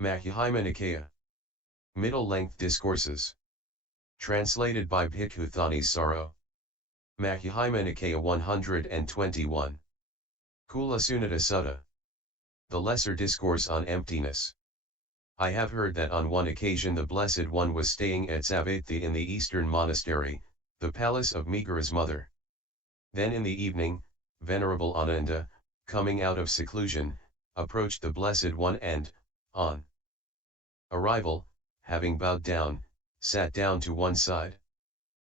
Majjhima Nikaya. Middle-length discourses. Translated by Bhikkhu Thanissaro. Majjhima Nikaya 121. Kula Sunnata Sutta. The Lesser Discourse on Emptiness. I have heard that on one occasion the Blessed One was staying at Savatthi in the eastern monastery, the palace of Migara's mother. Then in the evening, Venerable Ananda, coming out of seclusion, approached the Blessed One and, on arrival, having bowed down, sat down to one side.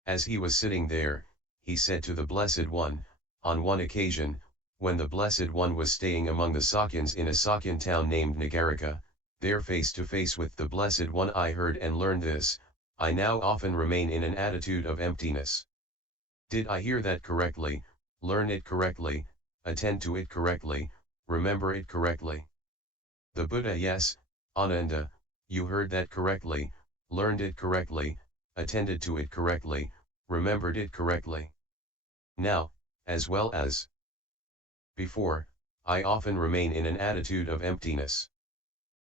As he was sitting there, he said to the Blessed One, on one occasion, when the Blessed One was staying among the Sakyans in a Sakyan town named Migara, there face to face with the Blessed One I heard and learned this, I now often remain in an attitude of emptiness. Did I hear that correctly, learn it correctly, attend to it correctly, remember it correctly? The Buddha: yes, Ananda, you heard that correctly, learned it correctly, attended to it correctly, remembered it correctly. Now, as well as before, I often remain in an attitude of emptiness.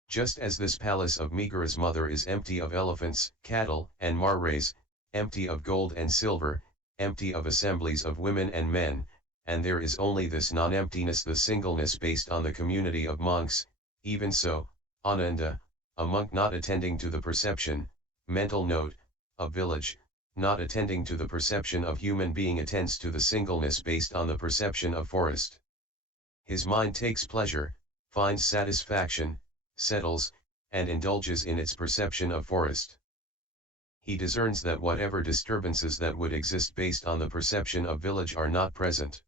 Just as this palace of Migara's mother is empty of elephants, cattle, and mares, empty of gold and silver, empty of assemblies of women and men, and there is only this non-emptiness, the singleness based on the community of monks, even so, Ananda, a monk not attending to the perception, mental note, of village, not attending to the perception of human being attends to the singleness based on the perception of forest. His mind takes pleasure, finds satisfaction, settles, and indulges in its perception of forest. He discerns that whatever disturbances that would exist based on the perception of village are not present.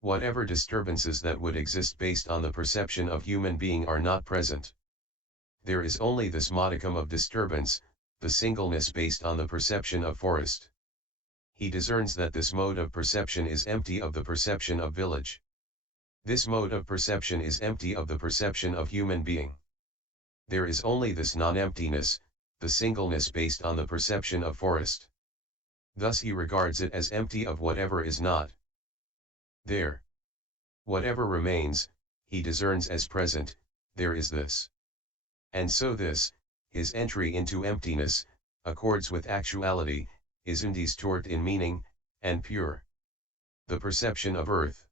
Whatever disturbances that would exist based on the perception of human being are not present. There is only this modicum of disturbance, the singleness based on the perception of forest. He discerns that this mode of perception is empty of the perception of village. This mode of perception is empty of the perception of human being. There is only this non-emptiness, the singleness based on the perception of forest. Thus he regards it as empty of whatever is not there. Whatever remains, he discerns as present, there is this. And so this, his entry into emptiness, accords with actuality, is undistorted in meaning, and pure. The perception of earth.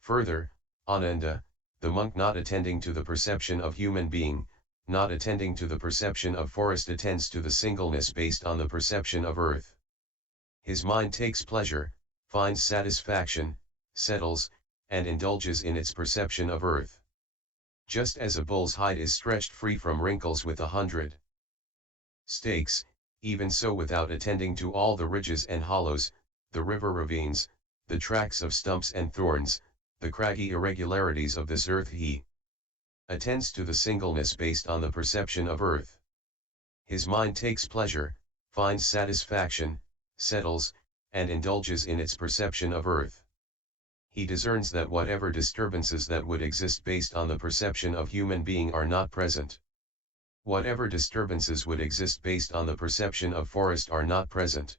Further, Ananda, the monk not attending to the perception of human being, not attending to the perception of forest attends to the singleness based on the perception of earth. His mind takes pleasure, finds satisfaction, settles, and indulges in its perception of earth. Just as a bull's hide is stretched free from wrinkles with 100 stakes, even so without attending to all the ridges and hollows, the river ravines, the tracks of stumps and thorns, the craggy irregularities of this earth, he attends to the singleness based on the perception of earth. His mind takes pleasure, finds satisfaction, settles, and indulges in its perception of earth. He discerns that whatever disturbances that would exist based on the perception of human being are not present. Whatever disturbances would exist based on the perception of forest are not present.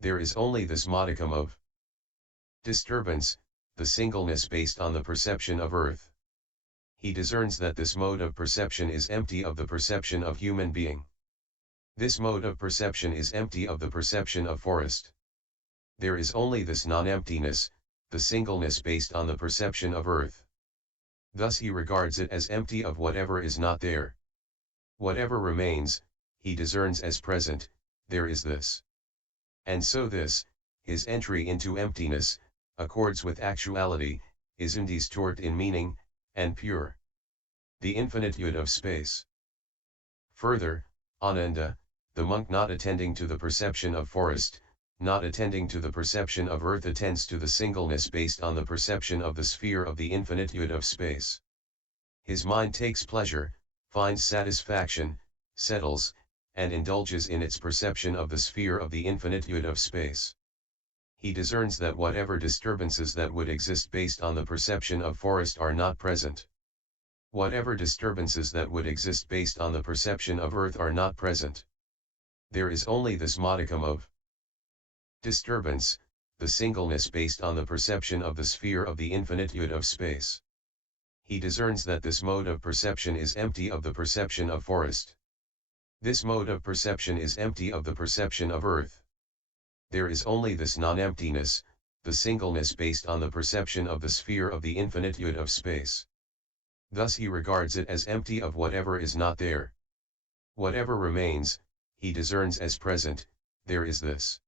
There is only this modicum of disturbance, the singleness based on the perception of earth. He discerns that this mode of perception is empty of the perception of human being. This mode of perception is empty of the perception of forest. There is only this non-emptiness, the singleness based on the perception of earth. Thus he regards it as empty of whatever is not there. Whatever remains, he discerns as present, there is this. And so this, his entry into emptiness, accords with actuality, is undistorted in meaning, and pure. The infinitude of space. Further, Ananda, the monk not attending to the perception of forest, not attending to the perception of earth attends to the singleness based on the perception of the sphere of the infinitude of space. His mind takes pleasure, finds satisfaction, settles, and indulges in its perception of the sphere of the infinitude of space. He discerns that whatever disturbances that would exist based on the perception of forest are not present. Whatever disturbances that would exist based on the perception of earth are not present. There is only this modicum of disturbance, the singleness based on the perception of the sphere of the infinitude of space. he discerns that this mode of perception is empty of the perception of forest. This mode of perception is empty of the perception of earth. There is only this non-emptiness, the singleness based on the perception of the sphere of the infinitude of space. Thus he regards it as empty of whatever is not there. Whatever remains, he discerns as present, there is this.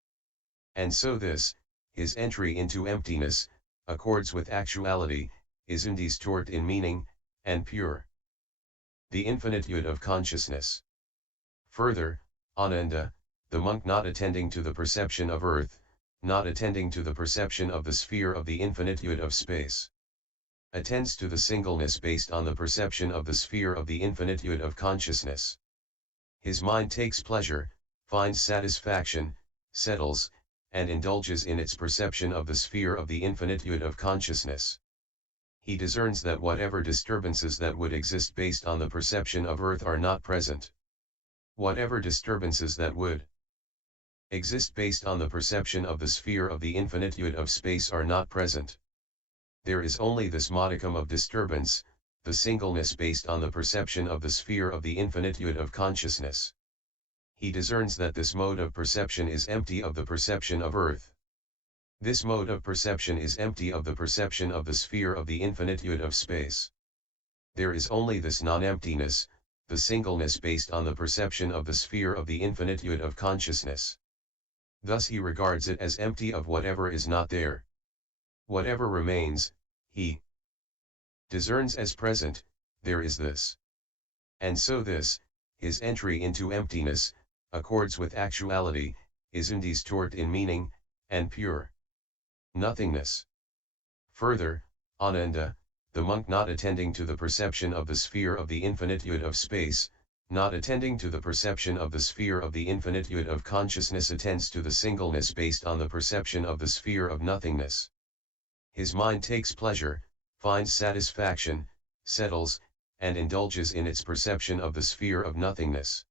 And so this, his entry into emptiness, accords with actuality, is undistorted in meaning, and pure. The infinitude of consciousness. Further, Ananda, the monk not attending to the perception of earth, not attending to the perception of the sphere of the infinitude of space, attends to the singleness based on the perception of the sphere of the infinitude of consciousness. His mind takes pleasure, finds satisfaction, settles, and indulges in its perception of the sphere of the infinitude of consciousness. He discerns that whatever disturbances that would exist based on the perception of earth are not present. Whatever disturbances that would exist based on the perception of the sphere of the infinitude of space are not present. There is only this modicum of disturbance, the singleness based on the perception of the sphere of the infinitude of consciousness. He discerns that this mode of perception is empty of the perception of earth. This mode of perception is empty of the perception of the sphere of the infinitude of space. There is only this non-emptiness, the singleness based on the perception of the sphere of the infinitude of consciousness. Thus he regards it as empty of whatever is not there. Whatever remains, he discerns as present, there is this. And so this, his entry into emptiness, accords with actuality, is undistorted in meaning, and pure. Nothingness. Further, Ananda, the monk not attending to the perception of the sphere of the infinitude of space, not attending to the perception of the sphere of the infinitude of consciousness attends to the singleness based on the perception of the sphere of nothingness. His mind takes pleasure, finds satisfaction, settles, and indulges in its perception of the sphere of nothingness.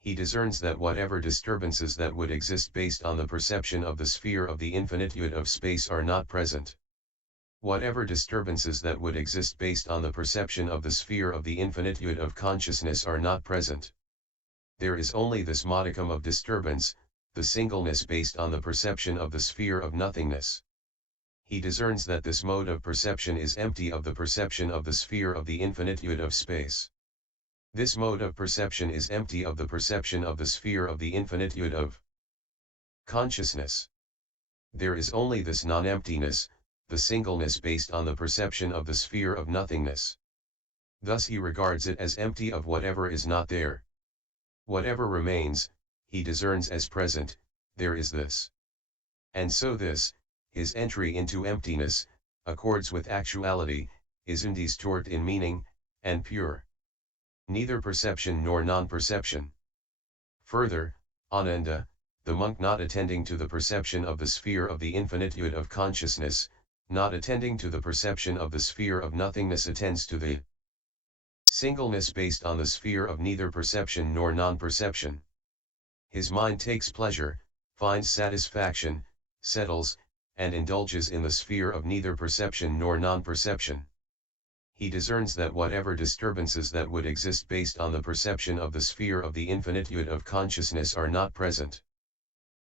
He discerns that whatever disturbances that would exist based on the perception of the sphere of the infinitude of space are not present. Whatever disturbances that would exist based on the perception of the sphere of the infinitude of consciousness are not present. There is only this modicum of disturbance, the singleness based on the perception of the sphere of nothingness. He discerns that this mode of perception is empty of the perception of the sphere of the infinitude of space. This mode of perception is empty of the perception of the sphere of the infinitude of consciousness. There is only this non-emptiness, the singleness based on the perception of the sphere of nothingness. Thus he regards it as empty of whatever is not there. Whatever remains, he discerns as present, there is this. And so this, his entry into emptiness, accords with actuality, is undistorted in meaning, and pure. Neither perception nor non-perception. Further, Ananda, the monk not attending to the perception of the sphere of the infinitude of consciousness, not attending to the perception of the sphere of nothingness attends to the singleness based on the sphere of neither perception nor non-perception. His mind takes pleasure, finds satisfaction, settles, and indulges in the sphere of neither perception nor non-perception. He discerns that whatever disturbances that would exist based on the perception of the sphere of the infinitude of consciousness are not present.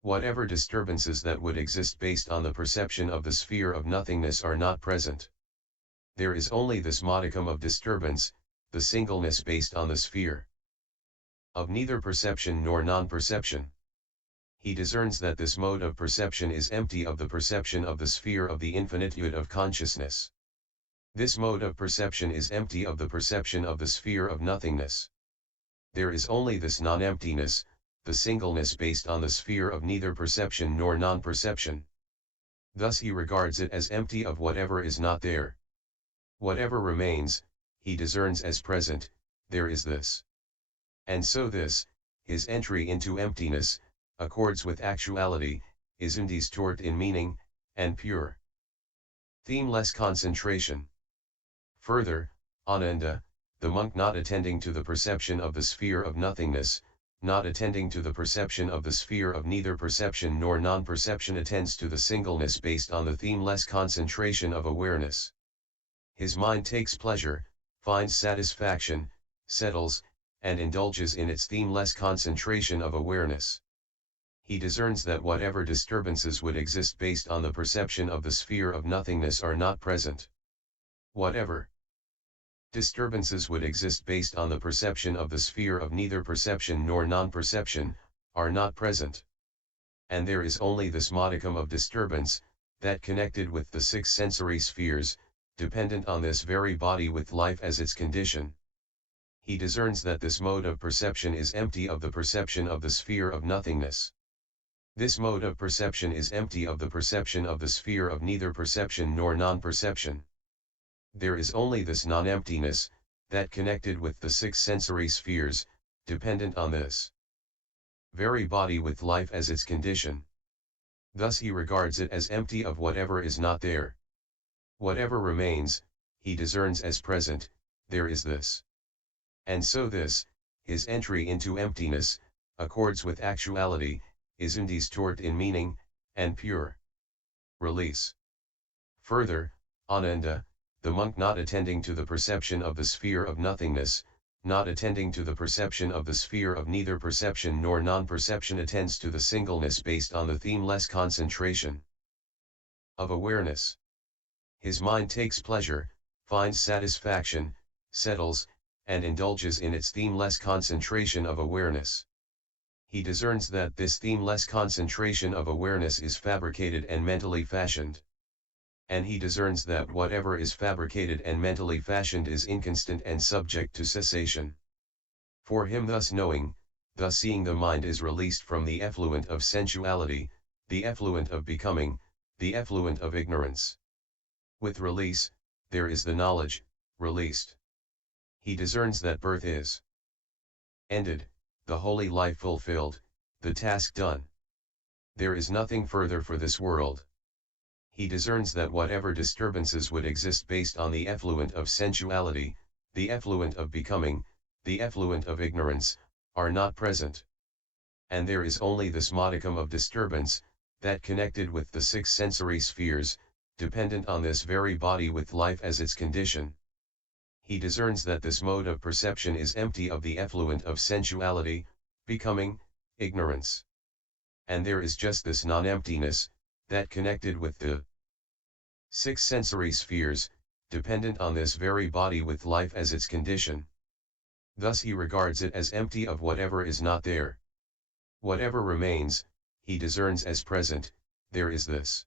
Whatever disturbances that would exist based on the perception of the sphere of nothingness are not present. There is only this modicum of disturbance, the singleness based on the sphere of neither perception nor non-perception. He discerns that this mode of perception is empty of the perception of the sphere of the infinitude of consciousness. This mode of perception is empty of the perception of the sphere of nothingness. There is only this non-emptiness, the singleness based on the sphere of neither perception nor non-perception. Thus he regards it as empty of whatever is not there. Whatever remains, he discerns as present, there is this. And so this, his entry into emptiness, accords with actuality, is undistorted in meaning, and pure. Themeless concentration. Further, Ananda, the monk not attending to the perception of the sphere of nothingness, not attending to the perception of the sphere of neither perception nor non-perception attends to the singleness based on the themeless concentration of awareness. His mind takes pleasure, finds satisfaction, settles, and indulges in its themeless concentration of awareness. He discerns that whatever disturbances would exist based on the perception of the sphere of nothingness are not present. Whatever disturbances would exist based on the perception of the sphere of neither perception nor non-perception, are not present. And there is only this modicum of disturbance, that connected with the six sensory spheres, dependent on this very body with life as its condition. He discerns that this mode of perception is empty of the perception of the sphere of nothingness. This mode of perception is empty of the perception of the sphere of neither perception nor non-perception. There is only this non-emptiness, that connected with the six sensory spheres, dependent on this very body with life as its condition. Thus he regards it as empty of whatever is not there. Whatever remains, he discerns as present, there is this. And so this, his entry into emptiness, accords with actuality, is undistorted in meaning, and pure release. Further, Ananda, the monk not attending to the perception of the sphere of nothingness, not attending to the perception of the sphere of neither perception nor non-perception, attends to the singleness based on the themeless concentration of awareness. His mind takes pleasure, finds satisfaction, settles, and indulges in its themeless concentration of awareness. He discerns that this themeless concentration of awareness is fabricated and mentally fashioned. And he discerns that whatever is fabricated and mentally fashioned is inconstant and subject to cessation. For him thus knowing, thus seeing, the mind is released from the effluent of sensuality, the effluent of becoming, the effluent of ignorance. With release, there is the knowledge, released. He discerns that birth is ended, the holy life fulfilled, the task done. There is nothing further for this world. He discerns that whatever disturbances would exist based on the effluent of sensuality, the effluent of becoming, the effluent of ignorance, are not present. And there is only this modicum of disturbance, that connected with the six sensory spheres, dependent on this very body with life as its condition. He discerns that this mode of perception is empty of the effluent of sensuality, becoming, ignorance. And there is just this non-emptiness, that connected with the six sensory spheres, dependent on this very body with life as its condition. Thus he regards it as empty of whatever is not there. Whatever remains, he discerns as present, there is this.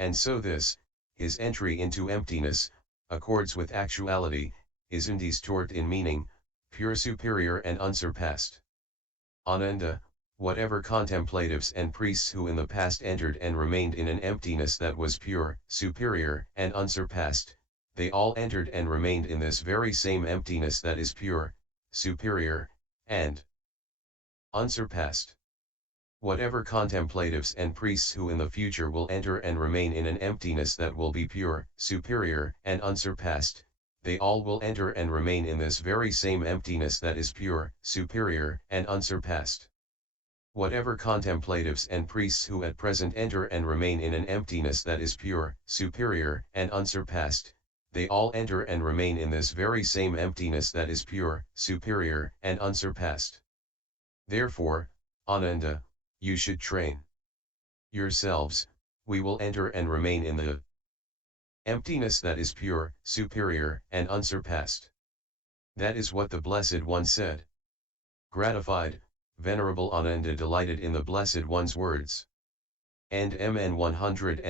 And so this, his entry into emptiness, accords with actuality, is undistorted in meaning, pure, superior and unsurpassed. Ananda, whatever contemplatives and priests who in the past entered and remained in an emptiness that was pure, superior, and unsurpassed, they all entered and remained in this very same emptiness that is pure, superior, and unsurpassed. Whatever contemplatives and priests who in the future will enter and remain in an emptiness that will be pure, superior, and unsurpassed, they all will enter and remain in this very same emptiness that is pure, superior, and unsurpassed. Whatever contemplatives and priests who at present enter and remain in an emptiness that is pure, superior, and unsurpassed, they all enter and remain in this very same emptiness that is pure, superior, and unsurpassed. Therefore, Ananda, you should train yourselves, we will enter and remain in the emptiness that is pure, superior, and unsurpassed. That is what the Blessed One said. Gratified, Venerable Ananda delighted in the Blessed One's words. And MN 120